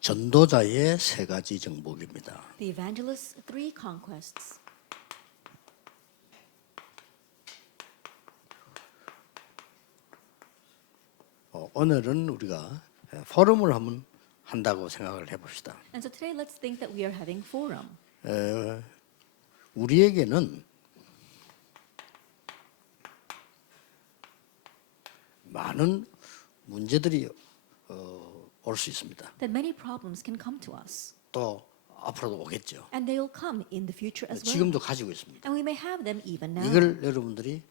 전도자의 세 가지 정복입니다. The evangelist's three conquests. 오늘은 우리가 포럼을 한번 한다고 생각을 해봅시다. And so today let's think that we are having forum. 우리에게는 많은 문제들이 올 수 있습니다. That many problems can come to us. 또 앞으로도 오겠죠. And they will come in the future as well. 지금도 가지고 있습니다. And we may have them even now. 이걸 여러분들이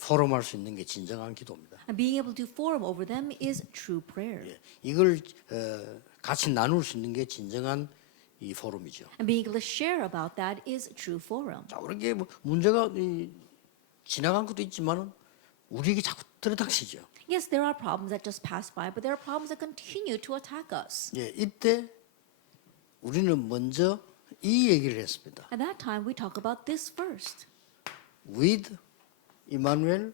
포럼할 수 있는 게 진정한 기도입니다. And being able to forum over them is true prayer. 이걸 같이 나눌 수 있는 게 진정한 이 포럼이죠. And being able to share about that is true forum. 자, 우리게 문제가 지나간 것도 있지만은 우리에게 자꾸 들이닥치죠. Yes, there are problems that just pass by, but there are problems that continue to attack us. 이때 우리는 먼저 이 얘기를 했습니다. At that time, we talk about this first. With Emmanuel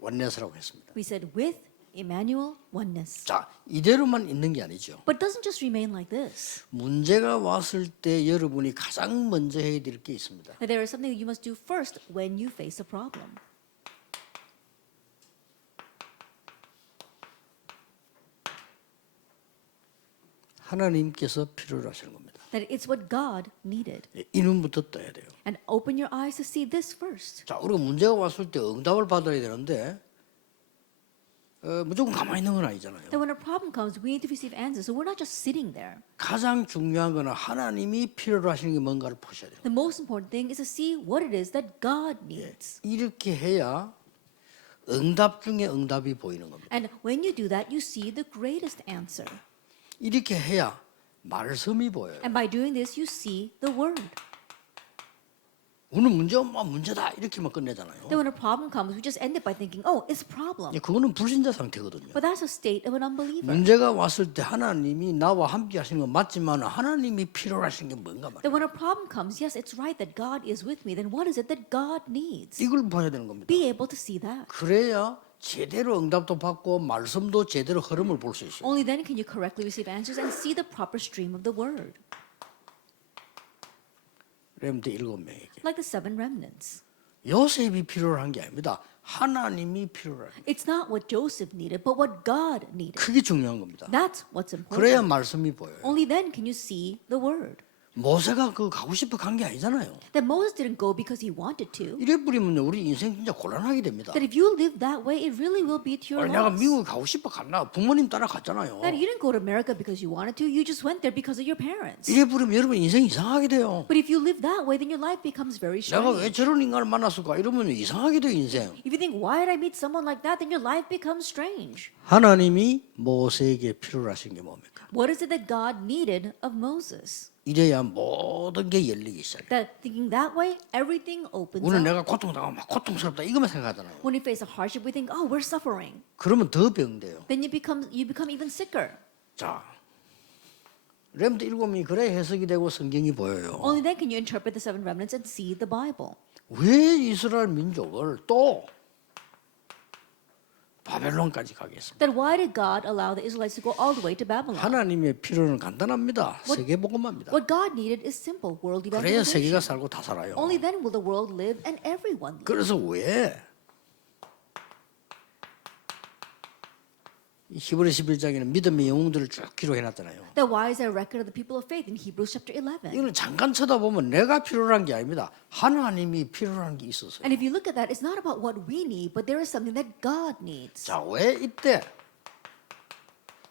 oneness라고 했습니다. We said with Emmanuel oneness. 자, 이대로만 있는 게 아니죠. But it doesn't just remain like this. 문제가 왔을 때 여러분이 가장 먼저 해야 될 게 있습니다. That there is something that you must do first when you face a problem. 하나님께서 필요로 하시는 겁니다. That it's what God needed. 이 눈부터 떠야 돼요. And open your eyes to see this first. 자, 우리가 문제가 왔을 때 응답을 받아야 되는데 무조건 가만히 있는 건 아니잖아요. That when a problem comes, we need to receive answers. So we're not just sitting there. 가장 중요한 거는 하나님이 필요로 하시는 게 뭔가를 보셔야 돼요. The most important thing is to see what it is that God needs. 이렇게 해야 응답 중에 응답이 보이는 겁니다. And when you do that, you see the greatest answer. 이렇게 해야 말씀이 보여요. And by doing this, you see the word. 오늘 문제다 이렇게만 끝내잖아요. Then when a problem comes, we just end it by thinking, oh, it's a problem. 그거는 불신자 상태거든요. But that's a state of an unbeliever. 문제가 왔을 때 하나님이 나와 함께 하시는 건 맞지만 하나님이 필요로 하시는 게 뭔가 말이에요. That when a problem comes, yes, it's right that God is with me. Then what is it that God needs? 이걸 봐야 되는 겁니다. Be able to see that. 그래야 제대로 응답도 받고 말씀도 제대로 흐름을 볼 수 있어요. Only then can you correctly receive answers and see the proper stream of the word. 렘드 7명에게 Like the seven remnants. 요셉이 필요로 한 게 아닙니다. 하나님이 필요로 한 거예요. It's not what Joseph needed, but what God needed. 그게 중요한 겁니다. That's what's important. 그래야 말씀이 보여요. Only then can you see the word. 모세가 그 가고 싶어 간 게 아니잖아요. That Moses didn't go because he wanted to. 이래 버리면 우리 인생 진짜 곤란하게 됩니다. That if you live that way, it really will be to your 내가 loss. 미국 가고 싶어 갔나? 부모님 따라 갔잖아요. That you didn't go to America because you wanted to, you just went there because of your parents. 이래 버리면 여러분 인생 이상하게 돼요. But if you live that way, then your life becomes very 내가 왜 strange. 저런 인간을 만났을까? 이러면 이상하게 돼요 인생. If you think, why did I meet someone like that, then your life becomes strange. 하나님이 모세에게 필요로 하신 게 뭡니까? What is it that God needed of Moses? 이래야 모든 게 열리기 시작해요. That thinking that way, everything opens 오늘 up. 내가 고통당하면 막 고통스럽다 이것만 생각하잖아요. When we face a hardship, we think, oh, we're suffering. 그러면 더 병돼요. Then you become even sicker. 자, 렘드 7명이 그래 해석이 되고 성경이 보여요. Only then can you interpret the seven remnants and see the Bible. 왜 이스라엘 민족을 또 바벨론까지 가게 했습니까? Then why did God allow the Israelites to go all the way to Babylon? 하나님의 필요는 간단합니다. 세계복음화입니다. What God needed is simple, world 그래야 세계가 evangelization. 살고 다 살아요. Only then will the world live and everyone live. 그래서 왜 히브리 11장에는 믿음의 영웅들을 쭉 기록해놨잖아요. Then why is there a record of the people of faith in Hebrews chapter 11? 이거는 잠깐 쳐다보면 내가 필요한 게 아닙니다. 하나님이 필요한 게 있었어요. And if you look at that, it's not about what we need, but there is something that God needs. 자, 왜 이때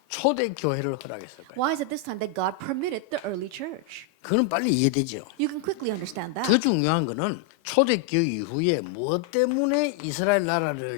초대 교회를 허락했을까요? Why is it this time that God permitted the early church? 그건 빨리 이해되죠. You can quickly understand that. 더 중요한 거는 초대교회 이후에 무엇 때문에 이스라엘 나라를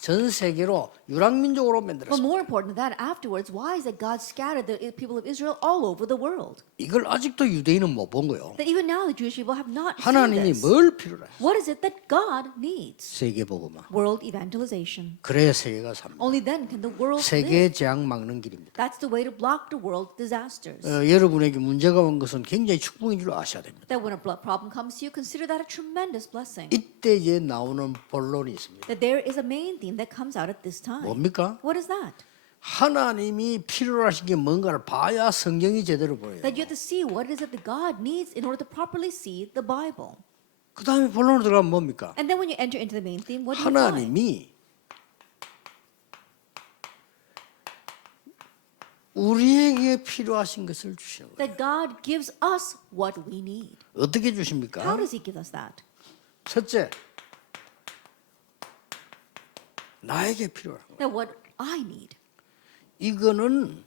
전 세계로 유랑민족으로 But 만들었습니까? more important than that, afterwards, why is it God scattered the people of Israel all over the world? 이걸 아직도 유대인은 못 본 거예요. That even now the Jewish people have not seen 하나님이 this. 뭘 필요로 해요? What is it that God needs? 세계복음화. World evangelization. 그래야 세계가 삽니다. Only then can the world live. 세계 재앙 막는 길입니다. That's the way to block the world disasters. 여러분에게 문제가 온 것은 굉장히 축복인 줄 아셔야 됩니다. That when a problem comes to you, consider that a tremendous blessing. 이때 이제 나오는 본론이 있습니다. That there is a main theme that comes out at this time. 뭡니까? What is that? 하나님이 필요로 하신 게 뭔가를 봐야 성경이 제대로 보여요. That you have to see what it is that the God needs in order to properly see the Bible. 그 다음에 본론으로 들어가면 뭡니까? And then when you enter into the main theme, what do you find? 하나님이 우리에게 필요하신 것을 주시는 거예요. That God gives us what we need. 어떻게 주십니까? How does He give us that? 첫째, 나에게 필요한 거예요. That what I need. 이거는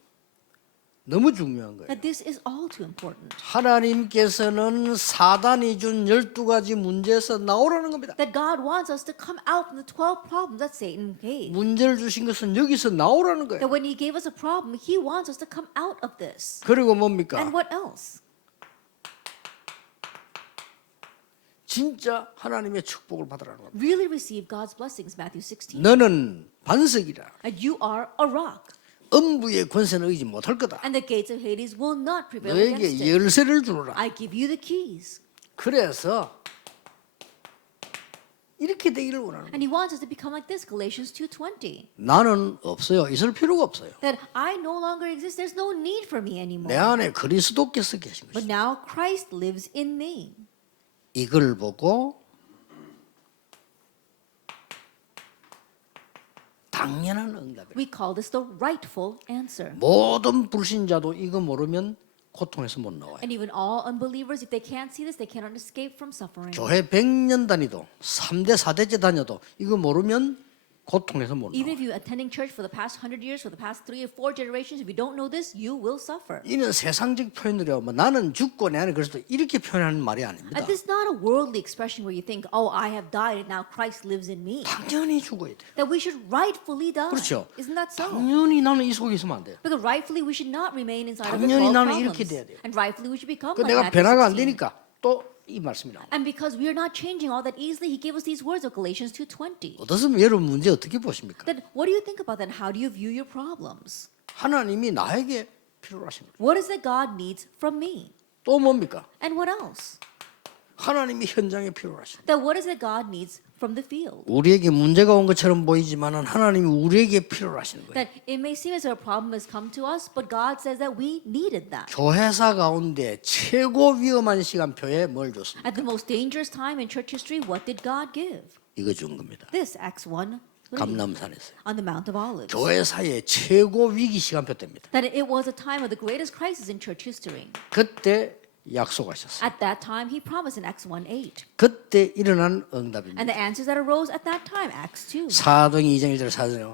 너무 중요한 거예요. That this is all too important. 하나님께서는 사단이 준 12가지 문제에서 나오라는 겁니다. That God wants us to come out from the 12 problems that Satan gave. 문제를 주신 것은 여기서 나오라는 거예요. That when He gave us a problem, He wants us to come out of this. 그리고 뭡니까? And what else? 진짜 하나님의 축복을 받으라는 겁니다. Really receive God's blessings, Matthew 16. 너는 반석이라. And you are a rock. 음부의 권세는 의지 못할 거다. And the gates of Hades will not prevail 너에게 against it. 열쇠를 주노라. I give you the keys. 그래서 이렇게 되기를 원하는 거예요. And He wants us to become like this, Galatians 2:20. 나는 없어요. 있을 필요가 없어요. That I no longer exist. There's no need for me 내 anymore. 안에 그리스도께서 계신 But 것이죠. now Christ lives in me. 이걸 보고 당연한 응답이에요. We call this the rightful answer. 모든 불신자도 이거 모르면 고통에서 못 나와요. And even all unbelievers, if they can't see this, they cannot escape from suffering. 교회 100년 다니도 3대 4대째 다녀도 이거 모르면 고통에서 못 Even 나와요. if you're attending church for the past 100 years, for the past 3 or 4 generations, if you don't know this, you will suffer. 이는 세상적 표현들이요. 뭐 나는 죽고 내 안에 그리스도 이렇게 표현하는 말이 아닙니다. And this is not a worldly expression where you think, oh, I have died and now Christ lives in me. 당연히 죽어야 돼. That we should rightfully die. 그렇죠. Isn't that so? 당연히 나는 이 속에 있으면 안 돼요. Because rightfully we should not remain inside of the 당연히 12 나는 problems. 이렇게 돼야 돼요. And rightfully we should become 그 like 내가 Matthew 변화가 안 16. 되니까 또 이 말씀이 나와요. And because we are not changing all that easily, He gave us these words of Galatians 2:20. 어떻습니까? 여러분 문제 어떻게 보십니까? Then what do you think about that? How do you view your problems? 하나님이 나에게 필요로 하신 거예요. What is that God needs from me? 또 뭡니까? And what else? 하나님이 현장에 필요로 하신 거예요. That what is that God needs from the field? 우리에게 문제가 온 것처럼 보이지만은 하나님이 우리에게 필요로 하시는 거예요. That it may seem as though a problem has come to us, but God says that we needed that. 교회사 가운데 최고 위험한 시간표에 뭘 줬습니까? At the most dangerous time in church history, what did God give? 이거 준 겁니다. This, Acts 1:3, 감람산에서요. on the Mount of Olives. 교회사의 최고 위기 시간표 때입니다. That it was a time of the greatest crisis in church history. 그때 약속하셨어요. At that time, He promised in Acts 1:8. 그때 일어난 응답입니다. And the answers that arose at that time, Acts 2. 사도행 2장 1절 4절요.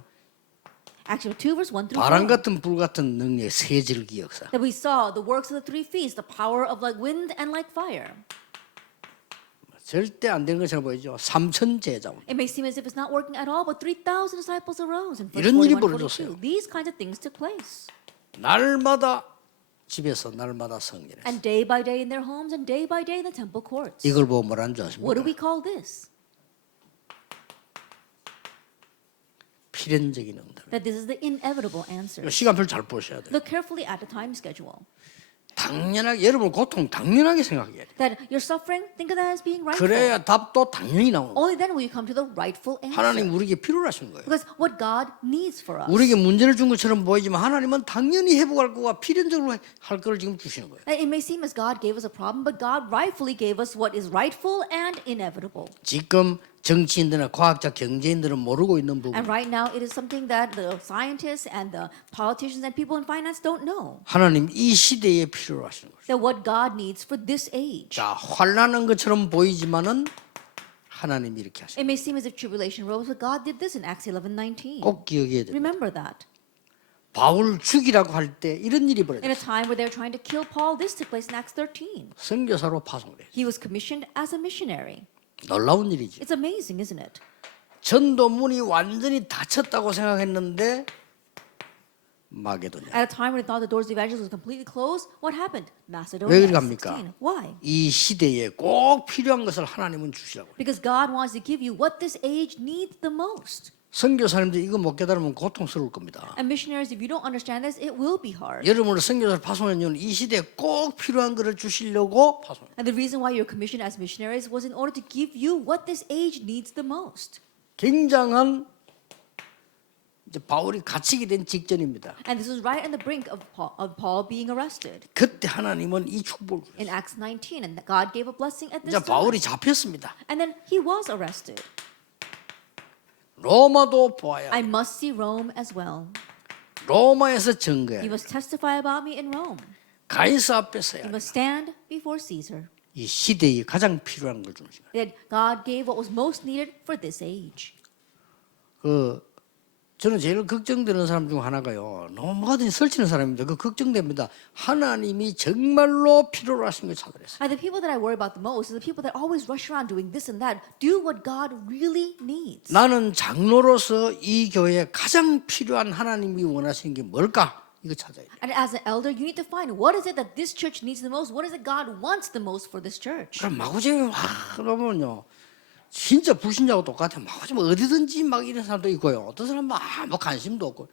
Acts 2, verse 1 through 바람 4. 같은 불 같은 능력 세 절기 역사. That we saw the works of the 3 feasts, the power of like wind and like fire. 절대 안 되는 것처럼 보이죠. 3천 제자원. It may seem as if it's not working at all, but 3,000 disciples arose in verse 이런 일이 41, 벌어졌어요. 42. These kinds of things took place. 날마다 집에서 날마다 성전에서. And day by day in their homes and day by day in the temple courts. 이걸 보고 뭐라는 줄 What do 아십니까? we call this? 필연적인 응답. That this is the inevitable answer. 시간표를 잘 보셔야 돼요. Look carefully at the time schedule. 당연하게 여러분 고통 당연하게 생각해야 돼요. That you're suffering, think of that as being rightful. 그래야 답도 당연히 나오는 거예요. Only then will you come to the rightful answer. 하나님 우리에게 필요로 하신 거예요. Because what God needs for us. 우리에게 문제를 준 것처럼 보이지만 하나님은 당연히 회복할 거와 필연적으로 할 거를 지금 주시는 거예요. That it may seem as God gave us a problem, but God rightfully gave us what is rightful and inevitable. 지금 정치인들이나 과학자, 경제인들은 모르고 있는 부분. And right now, it is something that the scientists and the politicians and people in finance don't know. 하나님 이 시대에 필요로 하시는 거예요. That what God needs for this age. 자, 환난한 것처럼 보이지만은 하나님이 이렇게 하시는 It may seem as if tribulation rose, but God did this in Acts 11:19. 거예요. 꼭 기억해야 돼요. Remember that. 바울 죽이라고 할 때 이런 일이 In 벌어졌어요. a time where they were trying to kill Paul, this took place in Acts 13. 선교사로 파송돼요. He was commissioned as a missionary. 놀라운 일이죠. It's amazing, isn't it? 전도문이 완전히 닫혔다고 생각했는데 마게도냐. At a time when they thought the doors of evangelism was completely closed, what happened? 왜 Macedonia. 그리 Acts 갑니까? 16. Why? 이 시대에 꼭 필요한 것을 하나님은 주시라고. Because God wants to give you what this age needs the most. 선교사님들 이거 못 깨달으면 고통스러울 겁니다. And missionaries, if you don't understand this, it will be hard. 여러분을 선교사를 파송한 이유는 이 시대에 꼭 필요한 것을 주시려고 파송해요. And the reason why you're commissioned as missionaries was in order to give you what this age needs the most. 굉장한 이제 바울이 갇히게 된 직전입니다. And this was right on the brink of Paul being arrested. 그때 하나님은 이 축복을 In Acts 19, and God gave a blessing at this 이제 time. 바울이 잡혔습니다. And then he was arrested. 로마도 보아야 I must see Rome as well. 로마에서 You 증거해. must testify about me in Rome. 가이사 앞에서 You must stand before Caesar. 이 시대에 가장 필요한 걸 주는 시간. That God gave what was most needed for this age. 저는 제일 걱정되는 사람 중 하나가요. 너무 뭐든지 설치는 사람입니다. 그 걱정됩니다. 하나님이 정말로 필요로 하신 걸 찾아냈어요. And the people that I worry about the most are the people that always rush around doing this and that. Do what God really needs. 나는 장로로서 이 교회에 가장 필요한 하나님이 원하시는 게 뭘까? 이거 찾아야 돼. And as an elder, you need to find what is it that this church needs the most? What is it God wants the most for this church? 그럼 마구잡이 막 그러면요. 진짜 불신자하고 똑같아. 마구잡이 어디든지 막 이런 사람도 있고요. 어떤 사람은 아무 관심도 없고.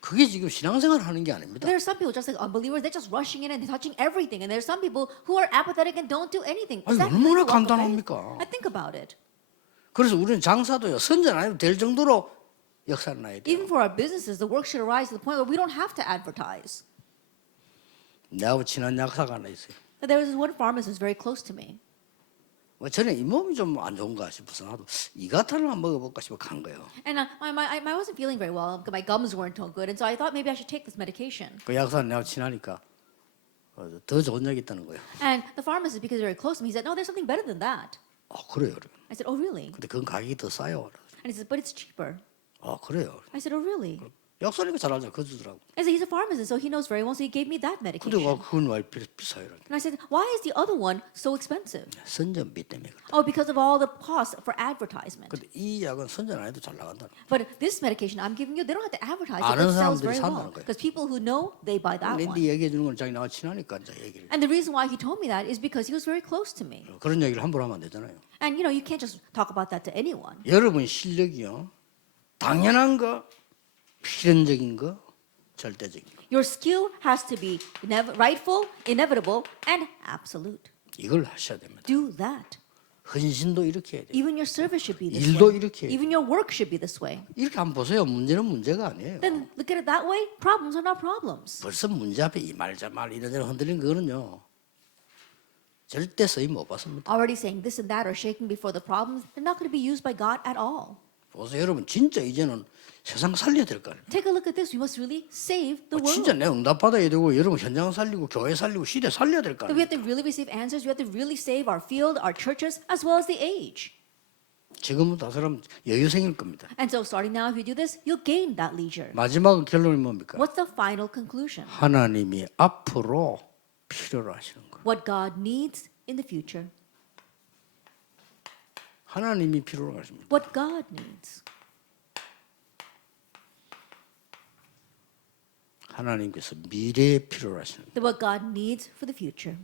그게 지금 신앙생활 하는 게 아닙니다. There are some people just like unbelievers. They're just rushing in and touching everything. And there are some people who are apathetic and don't do anything. Is 아니, that 얼마나 really walk of faith? 간단합니까? I think about it. 그래서 우리는 장사도요. 선전 안 해도 될 정도로 역사를 놔야 돼요. Even for our businesses, the work should arise to the point where we don't have to advertise. 내하고 친한 약사가 하나 있어요. But there was this one pharmacist who was very close to me. 뭐 전에 이 몸이 좀 안 좋은가 싶어서 나도 이가타를 한번 먹어볼까 싶어 간 거예요. And I wasn't feeling very well. My gums weren't all good. And so I thought maybe I should take this medication. 그 약사는 내하고 친하니까 더 좋은 약이 있다는 거예요. And the pharmacist, because they're very close to me, he said, no, there's something better than that. 그래요. I said, oh, really? 근데 그건 가격이 더 싸요. And he said, but it's cheaper. 그래요. I said, oh, really? 약사니까 잘 알죠. 그 주더라고. I said, he's a pharmacist, so he knows very well, so he gave me that 근데 medication. 그건 왜 비싸요? And I said, why is the other one so expensive? 선전비 때문에 그렇다. Oh, because of all the costs for advertisement. 근데 이 약은 선전 안 해도 잘 나간다. But this medication I'm giving you, they don't have to advertise it. 아는 It sells 사람들이 very 산다는 well. 거예요. Because people who know, they buy that 근데 one. 얘기해 주는 건 자기 나와 친하니까 이제 얘기를. And the reason why he told me that is because he was very close to me. 그런 얘기를 함부로 하면 안 되잖아요. And you know, you can't just talk about that to anyone. 여러분 실력이요. 당연한 거, 필연적인 거, 절대적인 거. Your skill has to be rightful, inevitable, and absolute. 이걸 하셔야 됩니다. Do that. 헌신도 이렇게 해야 돼요. Even your service should be this 일도 way. 이렇게 해야 Even your work should be this way. 이렇게 한번 보세요. 문제는 문제가 아니에요. Then look at it that way. Problems are not problems. 벌써 문제 앞에 이 말 저 말 이런저런 흔들리는 거는요. 절대 쓰임 못 받습니다. Already saying this and that or shaking before the problems, they're not going to be used by God at all. 보세요. 여러분 진짜 이제는 세상 살려야 될 거 아니에요. Take a look at this. We must really save the 진짜 world. 내 응답 받아야 되고 여러분 현장 살리고 교회 살리고 시대 살려야 될 거 That we 아니에요. have to really receive answers. We have to really save our field, our churches, as well as the age. 지금부터 사람 여유 생길 겁니다. And so starting now, if you do this, you'll gain that leisure. 마지막 결론이 뭡니까? What's the final conclusion? 하나님이 앞으로 필요로 하시는 거. What God needs in the future. 하나님이 필요로 하십니다. What God needs. 하나님께서 미래에 필요로 하시는 거. That what God needs for the future.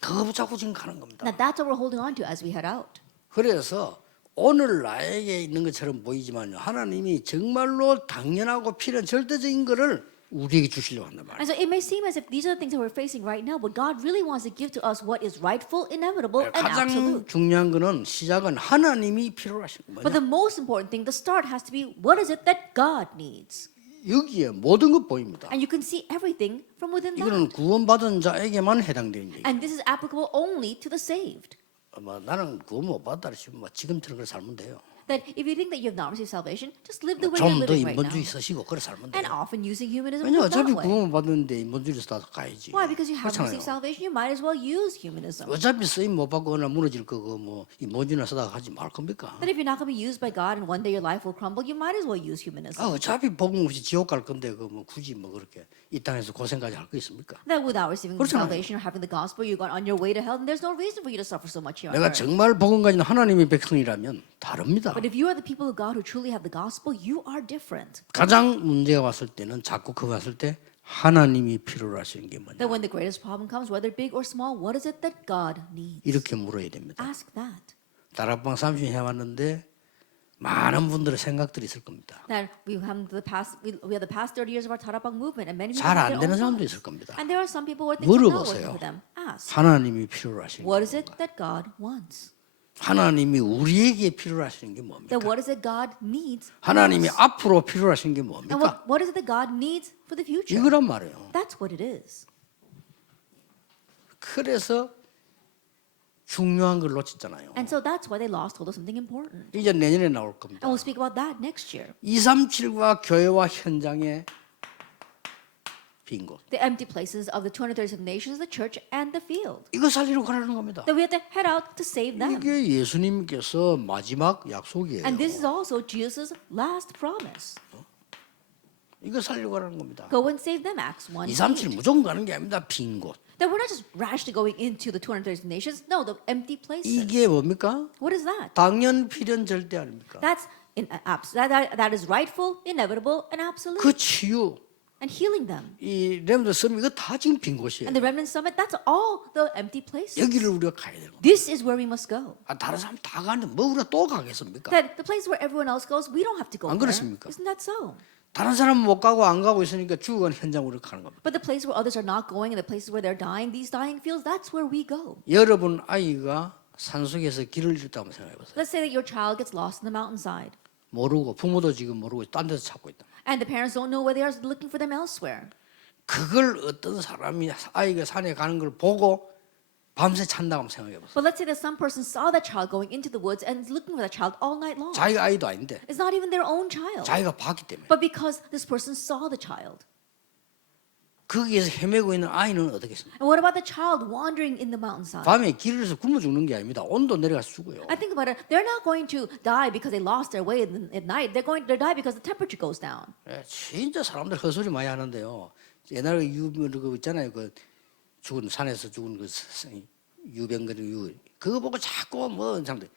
그거 붙잡고 지금 가는 겁니다. Now that's what we're holding on to as we head out. 그래서 오늘 나에게 있는 것처럼 보이지만요. 하나님이 정말로 당연하고 필요한 절대적인 거를 우리에게 주시려고 한단 말이에요. And so it may seem as if these are the things that we're facing right now, but God really wants to give to us what is rightful, inevitable, and 가장 absolute. 중요한 거는 시작은 하나님이 필요로 하신 But 거예요. the most important thing, the start has to be what is it that God needs? 여기에 모든 것 보입니다. And you can see everything from within that. 이거는 구원받은 자에게만 해당되는 얘기예요. And this is applicable only to the saved. 나는 구원 못 받았다 싶으면 지금처럼 그렇게 살면 돼요. That if you think that you have not received salvation, just live the way 좀 you're 더 living right now. 인본주의 쓰시고 그래 살면 And 돼요. often using humanism 왜냐 that 어차피 way. 구원 받았는데 인본주의에서 다 가야지. Why? Because you haven't 그렇잖아요. received salvation, you might as well use humanism. 어차피 쓰임 못 받고 어느 날 무너질 거고 뭐 인본주의나 쓰다가 하지 말 겁니까? That if you're not going to be used by God and one day your life will crumble, you might as well use humanism. 어차피 복음 없이 지옥 갈 건데 그 뭐 굳이 뭐 그렇게 이 땅에서 고생까지 할 거 있습니까? That without receiving 그렇잖아요. salvation or having the gospel, you're on your way to hell, and there's no reason for you to suffer so much here on 내가 earth. 정말 복음 가진 하나님의 백성이라면 다릅니다. But if you are the people of God who truly have the gospel, you are different. 가장 문제가 왔을 때는 자꾸 그 왔을 때 하나님이 필요로 하시는 게 뭐냐 That when the greatest problem comes, whether big or small, what is it that God needs? 이렇게 물어야 됩니다. Ask that. 다락방 30년 해왔는데 많은 분들의 생각들이 있을 겁니다. That we have the past 30 years of our Tarapang movement, and many people 잘 안 have their 되는 own 사람도 thoughts. 있을 겁니다. And there are some people where things are not working 물어보세요. for them. Ask. 하나님이 필요로 하시는 What 게 is it that God wants? 하나님이 우리에게 필요로 하시는 게 뭡니까? Then what is it God needs? 하나님이 앞으로 필요로 하시는 게 And 뭡니까? what is it that God needs for the future? 이거란 말이에요. That's what it is. 그래서 중요한 걸 놓쳤잖아요. And so that's why they lost hold of something important. 이제 내년에 나올 겁니다. And we'll speak about that next year. 237과 교회와 현장의 빈 곳. The empty places of the 237 nations, the church, and the field. 이거 살리러 가라는 겁니다. That we have to head out to save them. 이게 예수님께서 마지막 약속이에요. And this is also Jesus' last promise. 이거 살리러 가라는 겁니다. Go and save them, Acts 1. 237 무조건 가는 게 아닙니다. 빈 곳. That we're not just rashly going into the 237 nations. No, the empty places. 이게 뭡니까? What is that? 당연 필연 절대 아닙니까? That's that is rightful, inevitable, and absolute. 그 치유, And healing them. 이 렘드 섬 이거 다 지금 빈 곳이에요. And the remnant summit, that's all the empty places. 여기를 우리가 가야 되는 겁니다. This is where we must go. 다른 사람 다 가는데 뭐 우리가 또 가겠습니까? That the place where everyone else goes, we don't have to go 안 there. 그렇습니까? Isn't that so? 다른 사람 못 가고 안 가고 있으니까 죽어가는 현장으로 가는 겁니다. But the place where others are not going and the places where they're dying, these dying fields, that's where we go. 여러분 아이가 산속에서 길을 잃었다고 한번 생각해 보세요. Let's say that your child gets lost on the mountainside 모르고 부모도 지금 모르고 딴 데서 찾고 있다. and the parents don't know where they are looking for them elsewhere. 그걸 어떤 사람이 아이가 산에 가는 걸 보고 밤새 찬다고 한번 생각해 보세요. But let's say that some person saw that child going into the woods and is looking for that child all night long. 자기가 아이도 아닌데 It's not even their own child. 자기가 봤기 때문에 But because this person saw the child. 거기에서 헤매고 있는 아이는 어떻겠습니까? And what about the child wandering in the mountainside? 밤에 길에서 굶어 죽는 게 아닙니다. 온도 내려가서 죽어요. I think about it. They're not going to die because they lost their way at night. They're going to die because the temperature goes down. 예, 진짜 사람들 헛소리 많이 하는데요. 옛날에 그 있잖아요. 그 죽은 산에서 죽은 그 유병거리 유 그거 보고 자꾸 뭐 사람들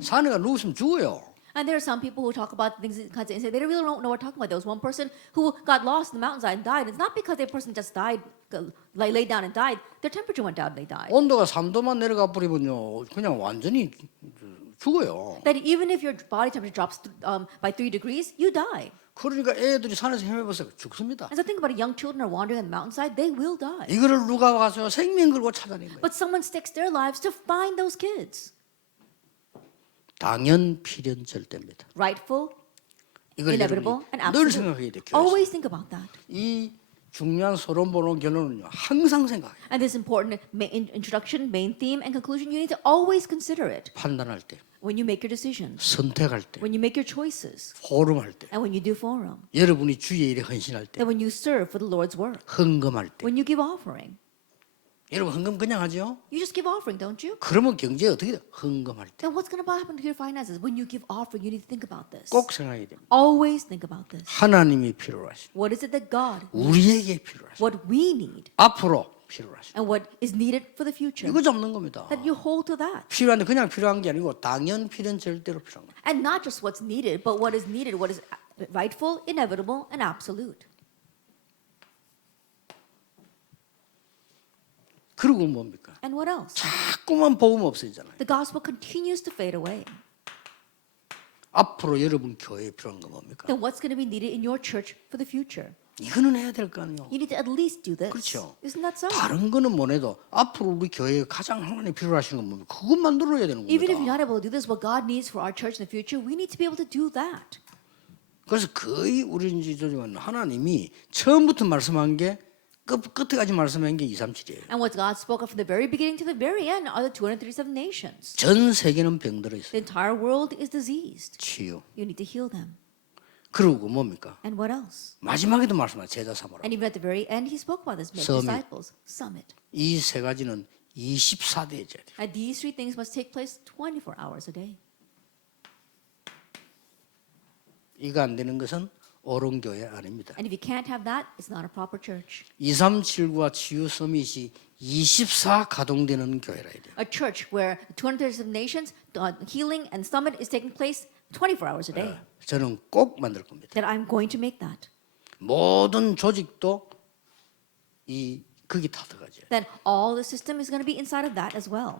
산에 가 누우시면 죽어요. And there are some people who talk about things kinds of, and say they really don't know what we're talking about. There was one person who got lost in the mountainside and died. It's not because the person just died, laid down and died. Their temperature went down and they died. 온도가 3도만 내려가 버리면요, 그냥 완전히 죽어요. That even if your body temperature drops by 3 degrees, you die. 그러니까 애들이 산에서 헤매보세요. 죽습니다. And so think about it. Young children are wandering on the mountainside. They will die. 이거를 누가 가서 생명 걸고 찾아낸 거예요. But someone stakes their lives to find those kids. 당연 필연 절대입니다. Rightful, 이걸 inevitable, and 늘 absolute. 생각해야 돼요. 교회에서. Always think about that. 이 중요한 서론 보는 결론은요, 항상 생각해요. And this important introduction, main theme, and conclusion, you need to always consider it 판단할 때, when you make your decisions, 선택할 때, when you make your choices, 포럼할 때, and when you do forum, 여러분이 주의 일에 헌신할 때, that when you serve for the Lord's work, 헌금할 때. when you give offering. 여러분 헌금 그냥 하죠? You just give offering, don't you? 그러면 경제 어떻게 돼? 헌금할 때. Then what's going to happen to your finances? When you give offering, you need to think about this. 꼭 생각해야 됩니다. Always think about this. 하나님이 필요하신, What is it that God, 우리에게 필요하신, what we need, 앞으로 필요하신. and what is needed for the future? 이거 잡는 겁니다. That you hold to that. 필요한데 그냥 필요한 게 아니고 당연 필연 절대로 필요한 거예요. And not just what's needed, but what is needed, what is rightful, inevitable, and absolute. 그리고 뭡니까? And what else? 자꾸만 복음 없어지잖아요. The gospel continues to fade away. 앞으로 여러분 교회에 필요한 건 뭡니까? Then what's going to be needed in your church for the future? 이거는 해야 될 거 아니에요. You need to at least do this. 그렇죠. Isn't that so? 다른 거는 뭐래도 앞으로 우리 교회에 가장 하나님 필요하시는 건 뭡니까? 그것 만들어야 되는 Even if you're 겁니다. not able to do this, what God needs for our church in the future, we need to be able to do that. 그래서 거의 우리 이제 하나님이 처음부터 말씀한 게 끝까지 말씀한 게 237이에요. And what God spoke of from the very beginning to the very end are the 237 nations. 전 세계는 병들어 있어요. The entire world is diseased. 치유. You need to heal them. 그리고 뭡니까? And what else? 마지막에도 말씀한 제자 삼으라. And even at the very end, he spoke about this. Make Summit. disciples. Summit. 이 세 가지는 24대에 해야 돼요. And these three things must take place 24 hours a day. 이거 안 되는 것은 옳은 교회 아닙니다. And if you can't have that, it's not a proper church. 237과 치유 서밋이 24 가동되는 교회라 해야 돼요. A church where 237 nations, healing and summit is taking place 24 hours a day. 저는 꼭 만들 겁니다. That I'm going to make that. 모든 조직도 이 거기 다 들어가죠. That all the system is going to be inside of that as well.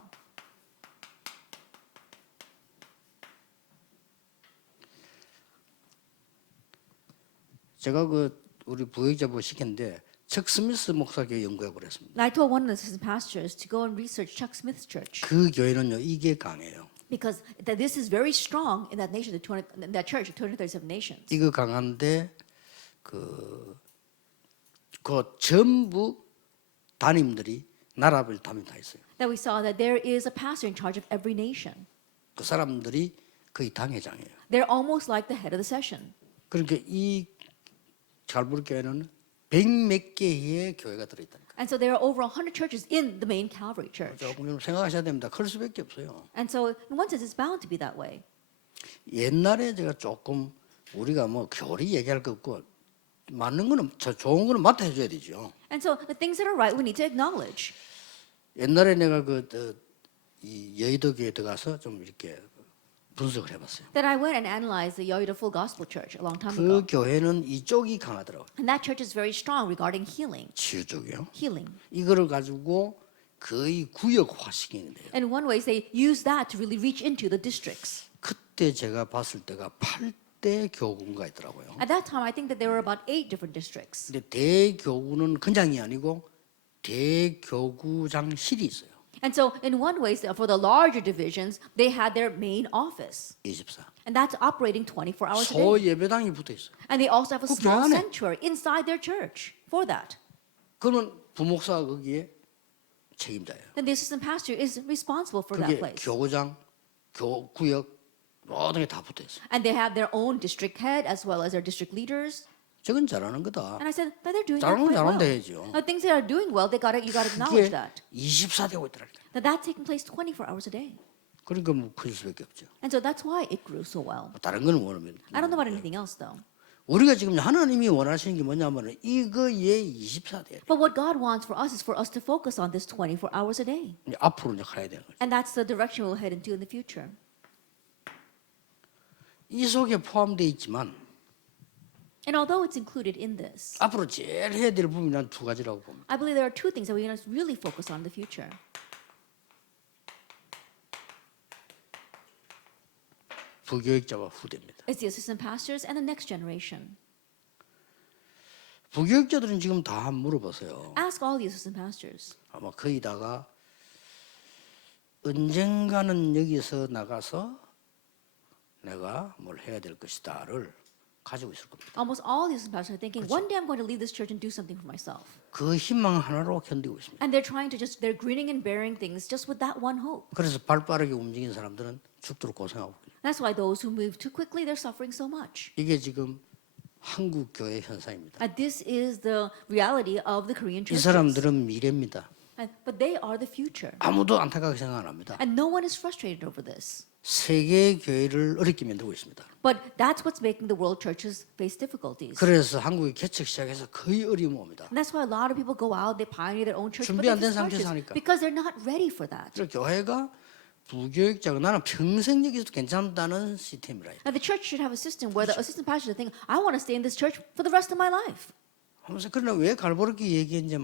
제가 그 우리 부역자부 시켰는데 척 스미스 목사교회 연구해 보랬습니다. And I told one of the assistant pastors to go and research Chuck Smith's church. 그 교회는요 이게 강해요. Because this is very strong in that nation, in that church, 237 nations. 이거 강한데 그 전부 담임들이 나라별 담임 다 있어요. That we saw that there is a pastor in charge of every nation. 그 사람들이 거의 당회장이에요. They're almost like the head of the session. 그러니까 이 갈보리 교회는 100몇 개의 교회가 들어있다니까. And so there are over 100 churches in the main Calvary Church. 조금 좀 생각하셔야 됩니다. 클 수밖에 없어요. And so in one sense, it's bound to be that way. 옛날에 제가 조금 우리가 뭐 교리 얘기할 거 없고 맞는 거는 좋은 거는 맡아 해줘야 되죠. And so the things that are right, we need to acknowledge. 옛날에 내가 이 여의도 교회에 들어가서 좀 이렇게 분석을 해봤어요. That I went and analyzed the Yoido Full Gospel Church a long time 그 ago. 교회는 이쪽이 강하더라고요. And that church is very strong regarding healing. 치유 쪽이요. Healing. 이거를 가지고 거의 구역화시키는데요. And in one way, they use that to really reach into the districts. 그때 제가 봤을 때가 8대 교구가 있더라고요. At that time, I think that there were about 8 different districts. 근데 대교구는 건장이 아니고 대교구장실이 있어요. And so, in one way, for the larger divisions, they had their main office. 24. And that's operating 24 hours a day. 소 예배당이 붙어 있어요. And they also have a 그 small 교회 안에. sanctuary inside their church for that. 그러면 부목사가 거기에 책임자예요. Then the assistant pastor is responsible for 그게 that place. 교구장, 구역 모든 게 다 붙어 있어요. And they have their own district head as well as their district leaders. 저건 잘하는 거다. And I said, but they're doing that 잘하는 quite 잘한다 well. 해야죠. Now, things that are doing well, you got to acknowledge 그게 that. 24 되고 있더라니까. That that's taking place 24 hours a day. 그러니까 뭐 클 수밖에 없죠. And so that's why it grew so well. 다른 거는 원하면. I don't know about anything else though. 우리가 지금 하나님이 원하시는 게 뭐냐면은 이거에 24대. But what God wants for us is for us to focus on this 24 hours a day. 앞으로 이제 가야 되는 거죠. And that's the direction we'll head into in the future. 이 속에 포함되어 있지만 And although it's included in this, 앞으로 제일 해야 될 부분이 난 두 가지라고 봅니다. I believe there are two things that we're going to really focus on in the future. 부교육자와 후대입니다. It's the assistant pastors and the next generation. 부교육자들은 지금 다 물어보세요. Ask all the assistant pastors. 아마 거의 다가 언젠가는 여기서 나가서 내가 뭘 해야 될 것이다를 가지고 있을 겁니다. Almost all the assistant pastors are thinking, one day I'm going to leave this church and do something for myself. 그 희망 하나로 견디고 있습니다. And they're trying to they're grinning and bearing things just with that one hope. 그래서 발 빠르게 움직인 사람들은 죽도록 고생하고 있거든요. That's why those who move too quickly, they're suffering so much. 이게 지금 한국 교회 현상입니다. And this is the reality of the Korean 이 churches. 사람들은 미래입니다. But they are the future. 아무도 안타깝게 생각 안 합니다. And no one is frustrated over this. 세계 교회를 어렵게 만들고 있습니다. But that's what's making the world churches face difficulties. 그래서 한국이 개척 시작해서 거의 어려움이 옵니다. And that's why a lot of people go out, they pioneer their own church, but 준비 they 안 된 face 상태에서 hardships 하니까. because they're not ready for that. 그래서 교회가 부교육자가 나는 평생 여기서 괜찮다는 시스템이라. Now the church should have a system where the assistant pastor think, I want to stay in this church for the rest of my life. 하면서 그러나 왜 갈보르기 얘기했는지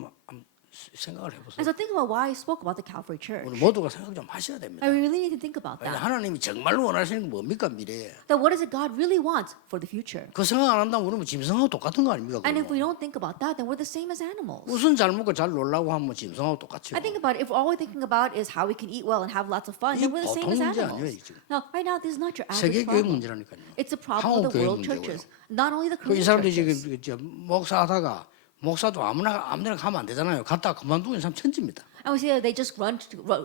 생각을 And 해보세요. so think about why I spoke about the Calvary Church. 오늘 모두가 생각 좀 하셔야 됩니다. I really need to think about 왜냐, that. 하나님이 정말 원하시는 게 뭡니까 미래에? That what is it God really wants for the future? 그 생각 안 한다면 우리는 짐승하고 똑같은 거 아닙니까? And if we 그러면? don't think about that, then we're the same as animals. 무슨 잘 먹고 잘 놀라고 하면 짐승하고 똑같죠. I think about it, if all we're thinking about is how we can eat well and have lots of fun, 이 then we're the same as 보통 문제 animals. 아니에요, 지금. No, right now this is not your 세계 average 교회 problem. 문제라니까요. It's a problem 한국 of the 교회 world 문제고요. churches, not only the 이 Korean 사람들이 churches. 지금 목사하다가 목사도 아무데나 가면 안 되잖아요. 갔다 그만두는 사람 천지입니다. And we see that they just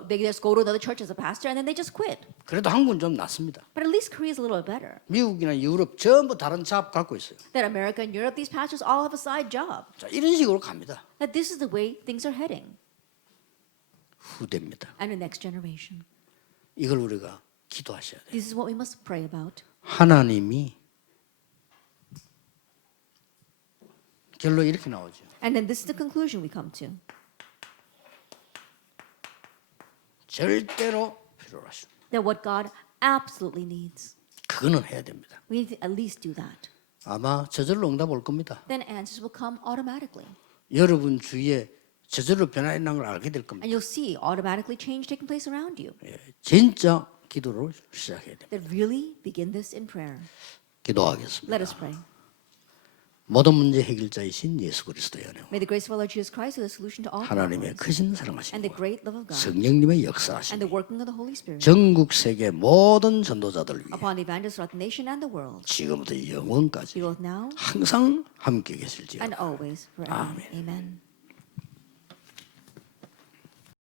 they just go to another church as a pastor and then they just quit. 그래도 한국은 좀 낫습니다. But at least Korea is a little bit better. 미국이나 유럽 전부 다른 잡 갖고 있어요. That America and Europe, these pastors all have a side job. 자, 이런 식으로 갑니다. That this is the way things are heading. 후대입니다. And the next generation. 이걸 우리가 기도하셔야 돼요. This is what we must pray about. 하나님이 결론 이렇게 나오죠. And then this is the conclusion we come to. 절대로 필요하십니다. That what God absolutely needs. 그거는 해야 됩니다. We need to at least do that. 아마 저절로 응답 올 겁니다. Then answers will come automatically. 여러분 주위에 저절로 변화했는 걸 알게 될 겁니다. And you'll see automatically change taking place around you. 예, 진짜 기도로 시작해야 됩니다. That really begin this in prayer. 기도하겠습니다. Let us pray. 모든 문제 해결자이신 예수 그리스도의 은혜와 May the grace of our Lord Jesus Christ be the solution to all 하나님의 problems 크신 and 사랑하심과 the great love of God 성령님의 and 역사하심 the working of the Holy Spirit 전국 세계 모든 전도자들을 위해 upon the evangelists throughout the nation and the world, 지금부터 be 영원까지 both now 항상 함께 계실지어다. and always forever. Amen. Amen.